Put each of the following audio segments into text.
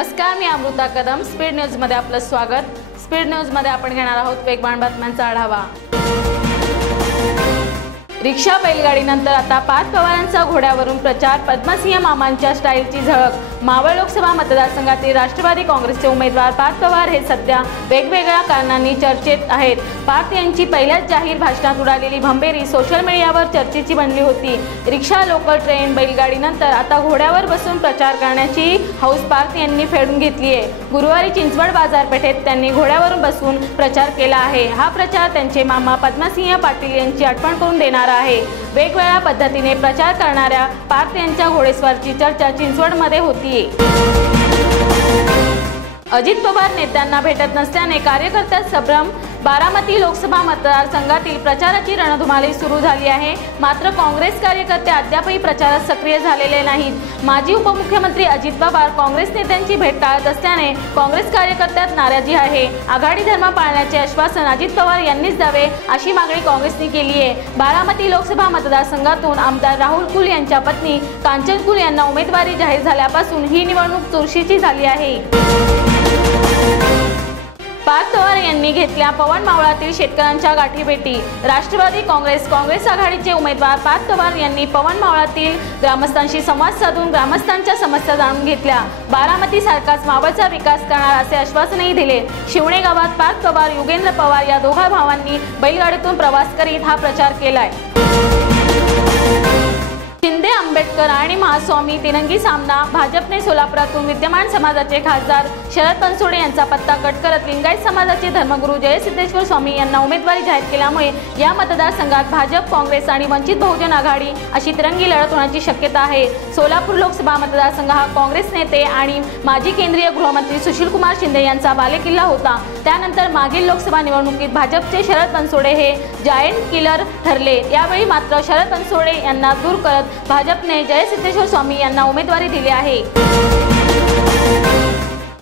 नमस्कार मी अमृता कदम. स्पीड न्यूजमध्ये आपलं स्वागत. स्पीड न्यूजमध्ये आपण घेणार आहोत वेगवान बातम्यांचा आढावा. रिक्षा बैलगाडीनंतर आता पाच पवारांचा घोड्यावरून प्रचार. पद्मसिंह मामांच्या स्टाईलची झळक. मावळ लोकसभा मतदारसंघातील राष्ट्रवादी काँग्रेसचे उमेदवार पार्थ पवार हे सध्या वेगवेगळ्या कारणांनी चर्चेत आहेत. पार्थ यांची पहिल्याच जाहीर भाषणात उडालेली भंबेरी सोशल मीडियावर चर्चेची बनली होती. रिक्षा लोकल ट्रेन बैलगाडीनंतर आता घोड्यावर बसून प्रचार करण्याची हौस पार्थ यांनी फेडून घेतली आहे गुरुवारी चिंचवड बाजारपेठेत त्यांनी घोड्यावरून बसून प्रचार केला आहे. हा प्रचार त्यांचे मामा पद्मसिंह पाटील यांची आठवण करून देणारा आहे. वेगवेगळ्या पद्धतीने प्रचार करणाऱ्या पार्थ यांच्या घोडेस्वारची चर्चा चिंचवडमध्ये होती. होतीये अजित पवार नेत्यांना भेटत नसल्याने कार्यकर्त्यात संभ्रम बारामती लोकसभा मतदारसंघातील प्रचाराची रणधुमाळी सुरू झाली आहे. मात्र काँग्रेस कार्यकर्ते अद्यापही प्रचारात सक्रिय झालेले नाहीत. माजी उपमुख्यमंत्री अजित पवार काँग्रेस नेत्यांची भेट टाळत असल्याने काँग्रेस कार्यकर्त्यात नाराजी आहे. आघाडी धर्म पाळण्याचे आश्वासन अजित पवार यांनीच द्यावे अशी मागणी काँग्रेसने केली आहे. बारामती लोकसभा मतदारसंघातून आमदार राहुल कुल यांच्या पत्नी कांचन कुल यांना उमेदवारी जाहीर झाल्यापासून ही निवडणूक चुरशीची झाली आहे. पार्थ पवार यांनी घेतल्या पवन मावळातील शेतकऱ्यांच्या गाठीभेटी राष्ट्रवादी काँग्रेस काँग्रेस आघाडीचे उमेदवार पार्थ पवार यांनी पवन मावळातील ग्रामस्थांशी संवाद साधून ग्रामस्थांच्या समस्या जाणून घेतल्या. बारामती सारखाच मावळचा विकास करणार असे आश्वासनही दिले. शिवणे गावात पार्थ पवार युगेंद्र पवार या दोघा भावांनी बैलगाडीतून प्रवास करीत हा प्रचार केलाय. शिंदे आंबेडकर आणि महास्वामी तिरंगी सामना भाजपने सोलापुरातून विद्यमान समाजाचे खासदार शरद बनसोडे यांचा पत्ता कट करत लिंगायत समाजाचे धर्मगुरू जयसिद्धेश्वर स्वामी यांना उमेदवारी जाहीर केल्यामुळे या मतदारसंघात भाजप काँग्रेस आणि वंचित बहुजन आघाडी अशी तिरंगी लढत होण्याची शक्यता आहे. सोलापूर लोकसभा मतदारसंघ हा काँग्रेस नेते आणि माजी केंद्रीय गृहमंत्री सुशीलकुमार शिंदे यांचा बालेकिल्ला होता. त्यानंतर मागील लोकसभा निवडणुकीत भाजपचे शरद बनसोडे हे जायंट किलर ठरले. यावेळी मात्र शरद बनसोडे यांना दूर करत भाजपने जयसिद्धेश्वर स्वामी यांना उमेदवारी दिली आहे.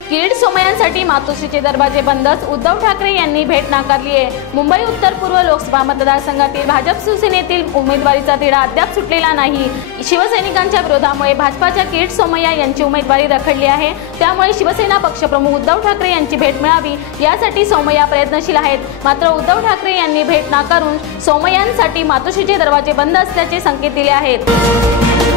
किरीट सोमयांसाठी मातोश्रीचे दरवाजे बंदच. उद्धव ठाकरे यांनी भेट नाकारली आहे. मुंबई उत्तर पूर्व लोकसभा मतदारसंघातील भाजप शिवसेनेतील उमेदवारीचा तिढा अद्याप सुटलेला नाही. शिवसैनिकांच्या विरोधामुळे भाजपाच्या किरीट सोमय्या यांची उमेदवारी रखडली आहे. त्यामुळे शिवसेना पक्षप्रमुख उद्धव ठाकरे यांची भेट मिळावी यासाठी सोमय्या प्रयत्नशील आहेत. मात्र उद्धव ठाकरे यांनी भेट नाकारून सोमय्यांसाठी मातोश्रीचे दरवाजे बंद असल्याचे संकेत दिले आहेत.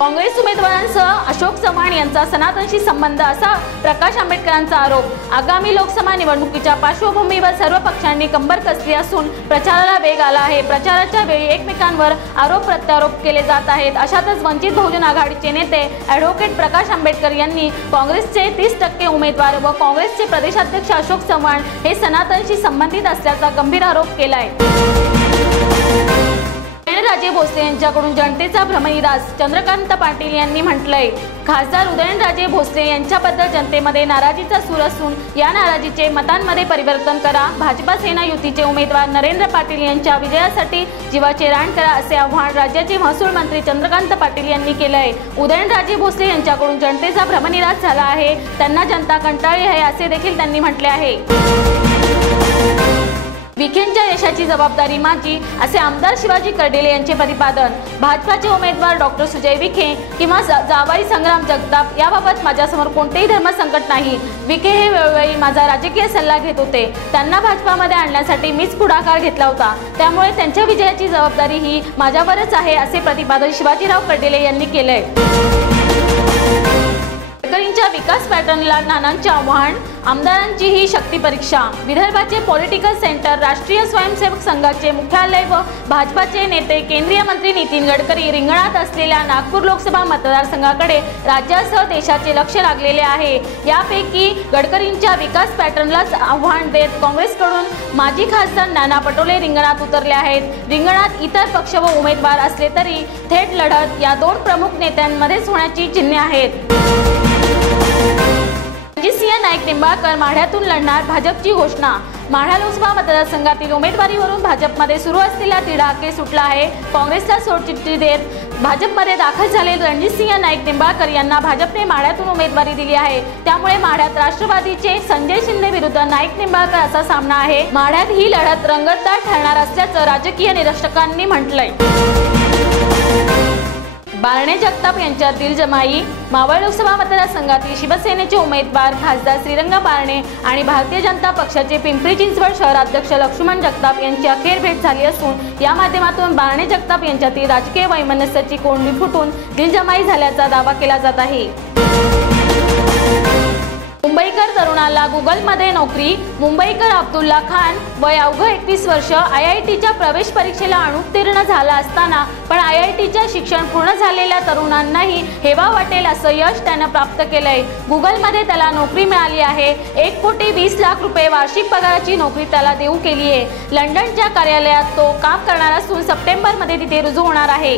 काँग्रेस उमेदवारांसह अशोक चव्हाण यांचा सनातनशी संबंध असा प्रकाश आंबेडकरांचा आरोप. आगामी लोकसभा निवडणुकीच्या पार्श्वभूमीवर सर्व पक्षांनी कंबर कसली असून प्रचाराला वेग आला आहे. प्रचाराच्या वेळी एकमेकांवर आरोप प्रत्यारोप केले जात आहेत. अशातच वंचित बहुजन आघाडीचे नेते ॲडव्होकेट प्रकाश आंबेडकर यांनी काँग्रेसचे तीस टक्के उमेदवार व काँग्रेसचे प्रदेशाध्यक्ष अशोक चव्हाण हे सनातनशी संबंधित असल्याचा गंभीर आरोप केला आहे राजे भोसले यांच्याकडून जनतेचा भ्रमनिरास चंद्रकांत पाटील यांनी म्हटलंय खासदार उदयनराजे भोसले यांच्याबद्दल जनतेमध्ये नाराजीचा सूर असून या नाराजीचे मतांमध्ये परिवर्तन करा. भाजपा सेना युतीचे उमेदवार नरेंद्र पाटील यांच्या विजयासाठी जीवाचे रान करा असे आव्हान राज्याचे महसूल मंत्री चंद्रकांत पाटील यांनी केलंय. उदयनराजे भोसले यांच्याकडून जनतेचा भ्रमनिरास झाला आहे. त्यांना जनता कंटाळली आहे असे देखील त्यांनी म्हटले आहे. विखेंच्या यशाची जबाबदारी माझी असे आमदार शिवाजी कर्डिले यांचे प्रतिपादन. भाजपाचे उमेदवार डॉक्टर सुजय विखे किंवा जा- जावाई संग्राम जगताप याबाबत माझ्यासमोर कोणतेही धर्मसंकट नाही. विखे हे वेळोवेळी माझा राजकीय सल्ला घेत होते. त्यांना भाजपामध्ये आणण्यासाठी मीच पुढाकार घेतला होता. त्यामुळे त्यांच्या विजयाची जबाबदारी ही माझ्यावरच आहे असे प्रतिपादन शिवाजीराव कर्डिले यांनी केलंय. शेतकरींच्या विकास पॅटर्नला नानांचे आव्हान आमदारांची ही शक्ती परीक्षा. विदर्भाचे पॉलिटिकल सेंटर राष्ट्रीय स्वयंसेवक संघाचे मुख्यालय व भाजपाचे नेते केंद्रीय मंत्री नितीन गडकरी रिंगणात असलेल्या नागपूर लोकसभा मतदारसंघाकडे राज्यासह देशाचे लक्ष लागलेले आहे. यापैकी गडकरींच्या विकास पॅटर्नलाच आव्हान देत काँग्रेसकडून माजी खासदार नाना पटोले रिंगणात उतरले आहेत. रिंगणात इतर पक्ष व उमेदवार असले तरी थेट लढत या दोन प्रमुख नेत्यांमध्येच होण्याची चिन्हे आहेत. सिंह नाईक निंबाळकर माढ्यातून लढणार भाजपची घोषणा. माढा लोकसभा मतदारसंघातील उमेदवारीवरून भाजपमध्ये सुरू असलेला तिढा सुटला आहे. काँग्रेसला सोडचिठ्ठी देत भाजपमध्ये दाखल झालेले रणजितसिंह नाईक निंबाळकर यांना भाजपने माढ्यातून उमेदवारी दिली आहे. त्यामुळे माढ्यात राष्ट्रवादीचे संजय शिंदे विरुद्ध नाईक निंबाळकर असा सामना आहे. माढ्यात ही लढत रंगतदार ठरणार असल्याचं राजकीय निरीक्षकांनी म्हटलंय. बारणे जगताप यांच्यातील जमाई मावळ लोकसभा मतदारसंघातील शिवसेनेचे उमेदवार खासदार श्रीरंग बारणे आणि भारतीय जनता पक्षाचे पिंपरी चिंचवड शहराध्यक्ष लक्ष्मण जगताप यांची अखेर भेट झाली असून या माध्यमातून बारणे जगताप यांच्यातील राजकीय वैमनस्याची कोंडी फुटून दिलजमाई झाल्याचा दावा केला जात आहे. मुंबईकर तरुणाला गुगलमध्ये नोकरी मुंबईकर अब्दुल्ला खान वय अवघं एकवीस वर्ष आय आय टीच्या प्रवेश परीक्षेला अनुत्तीर्ण झाला असताना पण आय आय टीच्या शिक्षण पूर्ण झालेल्या तरुणांनाही हेवा वाटेल असं यश त्यानं प्राप्त केलंय. गुगलमध्ये त्याला नोकरी मिळाली आहे. एक कोटी वीस लाख रुपये वार्षिक पगाराची नोकरी त्याला देऊ केली आहे. लंडनच्या कार्यालयात तो काम करणार असून सप्टेंबरमध्ये तिथे रुजू होणार आहे.